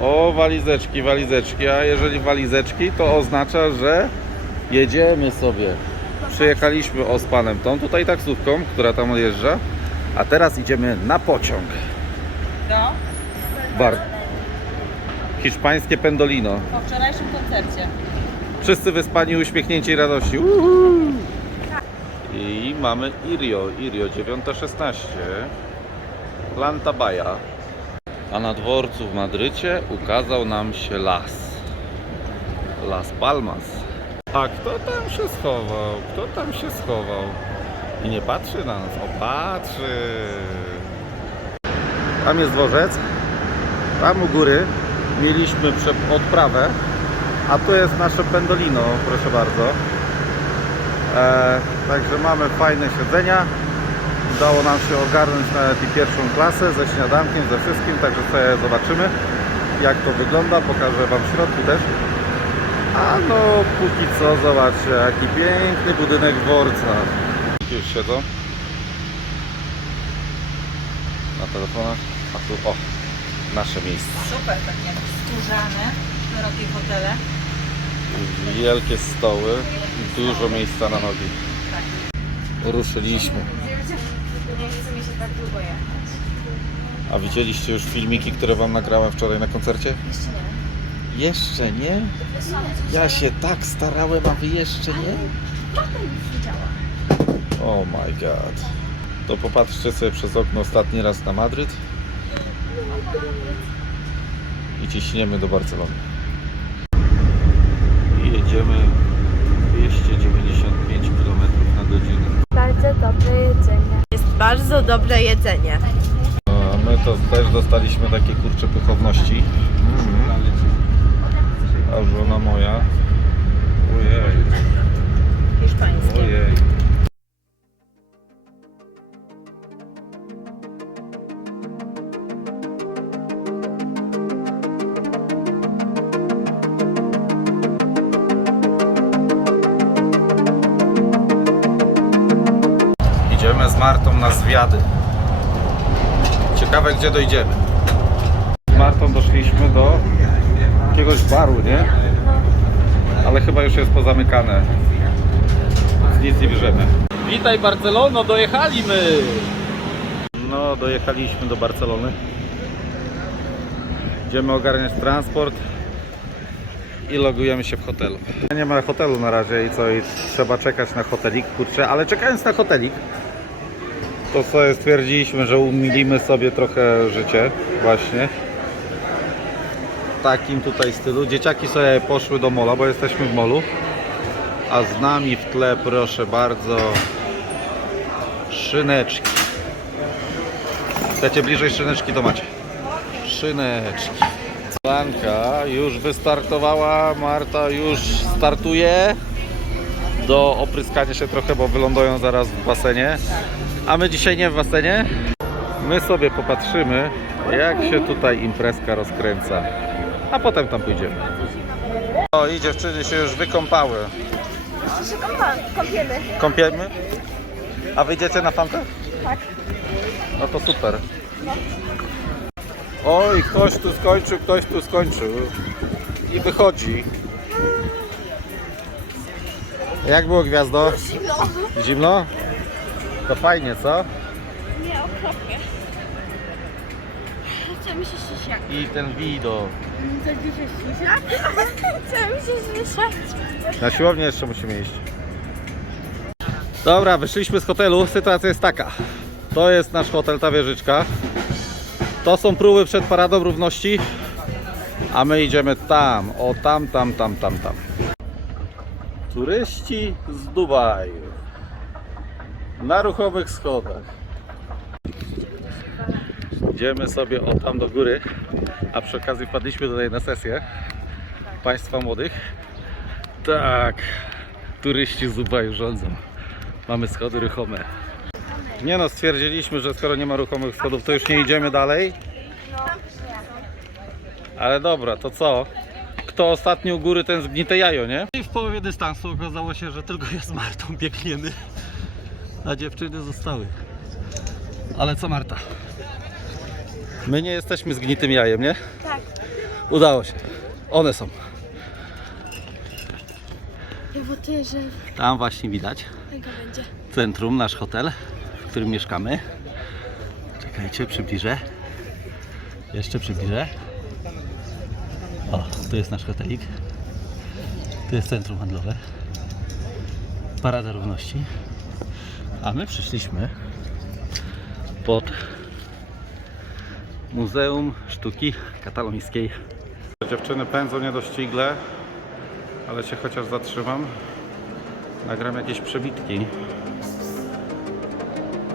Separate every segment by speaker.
Speaker 1: O, walizeczki, walizeczki. A jeżeli walizeczki, to oznacza, że jedziemy sobie. Przyjechaliśmy o z panem tą tutaj taksówką, która tam odjeżdża, a teraz idziemy na pociąg.
Speaker 2: No,
Speaker 1: Bar. Hiszpańskie pendolino.
Speaker 2: po wczorajszym koncercie.
Speaker 1: Wszyscy wyspani, uśmiechnięci i radości. Uhu. I mamy Irio, Irio 9.16. Planta Baja. A na dworcu w Madrycie ukazał nam się las. Las Palmas. A kto tam się schował? Kto tam się schował? I nie patrzy na nas. O, patrzy. Tam jest dworzec. Tam u góry mieliśmy odprawę. A tu jest nasze pendolino, proszę bardzo. E, także mamy fajne siedzenia. Udało nam się ogarnąć nawet i pierwszą klasę ze śniadankiem, ze wszystkim, także sobie zobaczymy jak to wygląda. Pokażę Wam w środku też. A no, póki co zobaczcie, jaki piękny budynek dworca. Już siedzą na telefonach, a tu o, nasze miejsce.
Speaker 2: Super, takie skórzane, szerokie fotele.
Speaker 1: Wielkie stoły dużo miejsca na nogi. Ruszyliśmy.
Speaker 3: Nie chce mi się tak długo jechać.
Speaker 1: A widzieliście już filmiki, które wam nagrałem wczoraj na koncercie?
Speaker 3: Jeszcze nie.
Speaker 1: Jeszcze nie? Ja się tak starałem, a wy jeszcze nie?
Speaker 3: Potem widziałam.
Speaker 1: Oh my god. To popatrzcie sobie przez okno ostatni raz na Madryt i ciśniemy do Barcelony. I jedziemy 295 km na godzinę.
Speaker 3: Bardzo. Jest bardzo dobre jedzenie.
Speaker 1: My to też dostaliśmy takie kurcze pychowności. A żona moja. Ojej,
Speaker 2: Hiszpańskie.
Speaker 1: ojej. Na zwiady. Ciekawe gdzie dojdziemy. Z Martą doszliśmy do jakiegoś baru, nie? Ale chyba już jest pozamykane. Nic nie bierzemy. Witaj Barcelono, dojechaliśmy! No, dojechaliśmy do Barcelony. Idziemy ogarniać transport i logujemy się w hotelu. Nie ma hotelu na razie i co, i trzeba czekać na hotelik, kurczę, ale czekając na hotelik, to sobie stwierdziliśmy, że umilimy sobie trochę życie właśnie. W takim tutaj stylu. Dzieciaki sobie poszły do mola, bo jesteśmy w molu. A z nami w tle, proszę bardzo, szyneczki. Chcecie bliżej szyneczki, to macie. Szyneczki. Blanka już wystartowała, Marta już startuje do opryskania się trochę, bo wylądują zaraz w basenie. A my dzisiaj nie w basenie. My sobie popatrzymy, jak się tutaj imprezka rozkręca. A potem tam pójdziemy. O, i dziewczyny się już wykąpały.
Speaker 3: Się kąpa, kąpiemy.
Speaker 1: Kąpiemy? A wyjdziecie na fantę?
Speaker 3: Tak.
Speaker 1: No to super. Oj, ktoś tu skończył, ktoś tu skończył. I wychodzi. Jak było gwiazdo?
Speaker 3: Zimno.
Speaker 1: Zimno? To fajnie, co?
Speaker 3: Nie, okropnie. Chce mi się ścisiać.
Speaker 1: I ten widok.
Speaker 3: Chce mi się ścisiać? Chce mi się.
Speaker 1: Na siłownię jeszcze musimy iść. Dobra, wyszliśmy z hotelu. Sytuacja jest taka. To jest nasz hotel, ta wieżyczka. To są próby przed Paradą Równości. A my idziemy tam. O, tam, tam, tam, tam, tam. Turyści z Dubaju. Na ruchomych schodach. Idziemy sobie o tam do góry. A przy okazji wpadliśmy tutaj na sesję Państwa młodych. Tak, turyści z Dubaju rządzą. Mamy schody ruchome. Nie no, stwierdziliśmy, że skoro nie ma ruchomych schodów, to już nie idziemy dalej. Ale dobra, to co? Kto ostatni u góry, ten zgnite jajo, nie?
Speaker 4: I w połowie dystansu okazało się, że tylko ja z Martą biegniemy, a dziewczyny zostały. Ale co Marta?
Speaker 1: My nie jesteśmy zgnitym jajem, nie?
Speaker 3: Tak.
Speaker 1: Udało się. One są.
Speaker 3: Ja że
Speaker 1: Tam właśnie widać
Speaker 3: tego będzie.
Speaker 1: centrum, nasz hotel, w którym mieszkamy. Czekajcie, przybliżę. Jeszcze przybliżę. O, tu jest nasz hotelik. Tu jest centrum handlowe. Parada Równości. A my przyszliśmy pod Muzeum Sztuki Katalońskiej. Dziewczyny pędzą niedościgle, ale się chociaż zatrzymam. Nagram jakieś przebitki.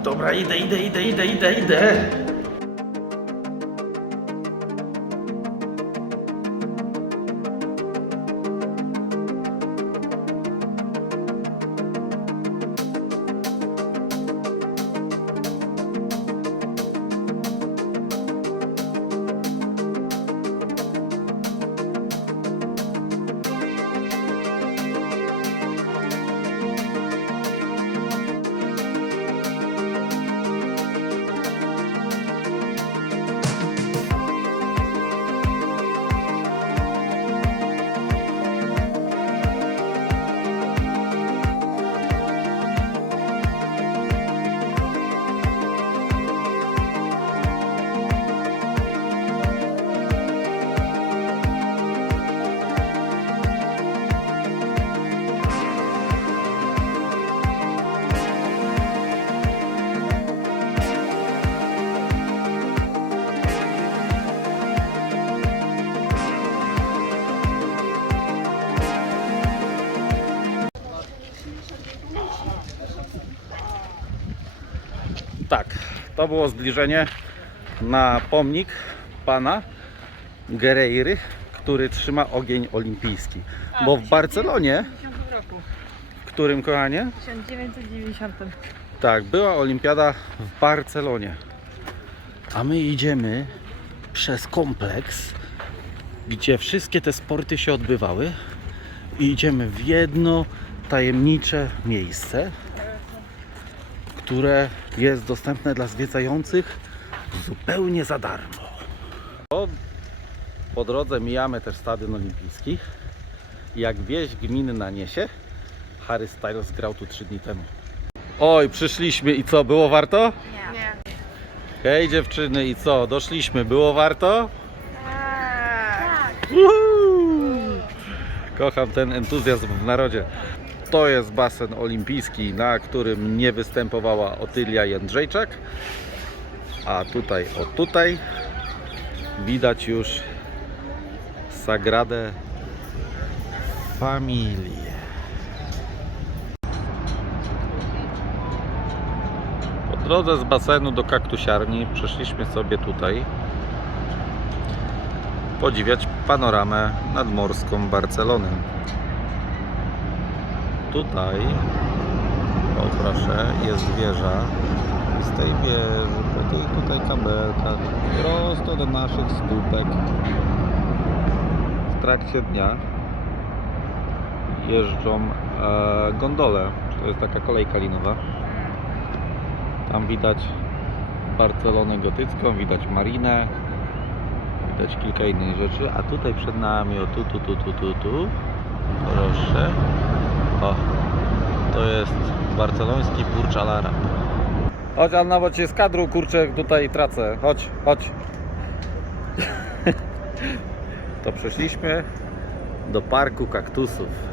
Speaker 1: Dobra, idę, idę, idę, idę, idę, idę. To było zbliżenie na pomnik pana Guerreiry, który trzyma ogień olimpijski. Bo w Barcelonie, w którym kochanie?
Speaker 2: 1990.
Speaker 1: Tak, była olimpiada w Barcelonie. A my idziemy przez kompleks, gdzie wszystkie te sporty się odbywały. I idziemy w jedno tajemnicze miejsce, które jest dostępne dla zwiedzających zupełnie za darmo. Po, drodze mijamy też stadion olimpijski. Jak wieś gminna niesie, Harry Styles grał tu 3 dni temu. Oj, przyszliśmy i co, było warto?
Speaker 3: Nie.
Speaker 1: Hej dziewczyny, i co, doszliśmy, było warto?
Speaker 3: Tak.
Speaker 1: Uhu! Kocham ten entuzjazm w narodzie. To jest basen olimpijski, na którym nie występowała Otylia Jędrzejczak. A tutaj, o tutaj, widać już Sagradę Familię. Po drodze z basenu do kaktusiarni przeszliśmy sobie tutaj podziwiać panoramę nadmorską Barcelony. Tutaj, o proszę, jest wieża. Z tej wieży, tych tutaj kabelkach, prosto do naszych stópek. W trakcie dnia jeżdżą e, gondole. To jest taka kolejka linowa. Tam widać Barcelonę gotycką, widać marinę, widać kilka innych rzeczy, a tutaj przed nami, o tu, tu, tu, tu, tu, tu, proszę, o, to jest barceloński Burj Al Arab. Chodź Anna, bo cię z kadru kurczę tutaj tracę, chodź, chodź. to przeszliśmy do parku kaktusów.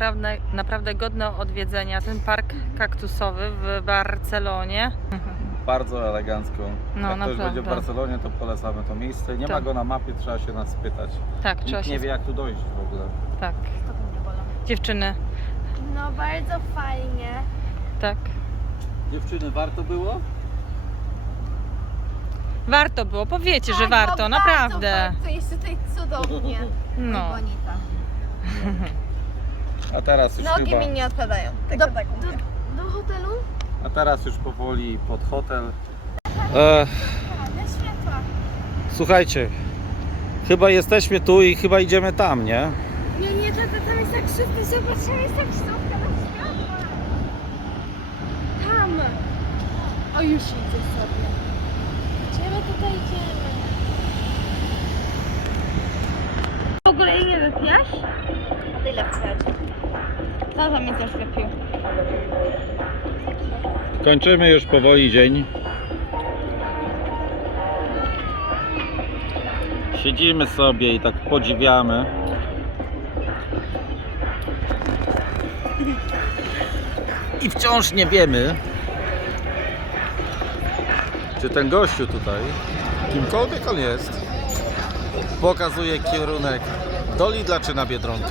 Speaker 2: Naprawdę, naprawdę godne odwiedzenia. Ten park kaktusowy w Barcelonie.
Speaker 1: Bardzo elegancko.
Speaker 2: No,
Speaker 1: Jak ktoś
Speaker 2: naprawdę.
Speaker 1: będzie w Barcelonie, to polecamy to miejsce. Nie ma
Speaker 2: Tak.
Speaker 1: go na mapie, trzeba się nas spytać.
Speaker 2: Tak, trzeba
Speaker 1: Nikt
Speaker 2: się...
Speaker 1: nie wie jak tu dojść w ogóle.
Speaker 2: Tak. Dziewczyny,
Speaker 3: No bardzo fajnie.
Speaker 2: tak.
Speaker 1: Dziewczyny, warto było?
Speaker 2: Warto było, powiecie, że
Speaker 3: Tak,
Speaker 2: warto,
Speaker 3: no
Speaker 2: naprawdę.
Speaker 3: Bardzo, jest tutaj cudownie.
Speaker 2: No.
Speaker 3: Bonita.
Speaker 1: A teraz już
Speaker 3: Nogi
Speaker 1: chyba...
Speaker 3: mi nie odpadają. Do, do, do hotelu?
Speaker 1: A teraz już powoli pod hotel. E,
Speaker 3: Tak, światła.
Speaker 1: słuchajcie, chyba jesteśmy tu i chyba idziemy tam, nie?
Speaker 3: Nie, nie, tata, tam jest taksówka. Zobacz, tam jest taksówka na światła. Tam. O, już idzie sobie. Gdzie my tutaj idziemy? W ogóle jej nie wypiłaś? Tyle wchodzi. Co jest też wypił?
Speaker 1: Kończymy już powoli dzień. Siedzimy sobie i tak podziwiamy. I wciąż nie wiemy, czy ten gościu tutaj, kimkolwiek on jest, pokazuje kierunek do Lidla czy na Biedronkę.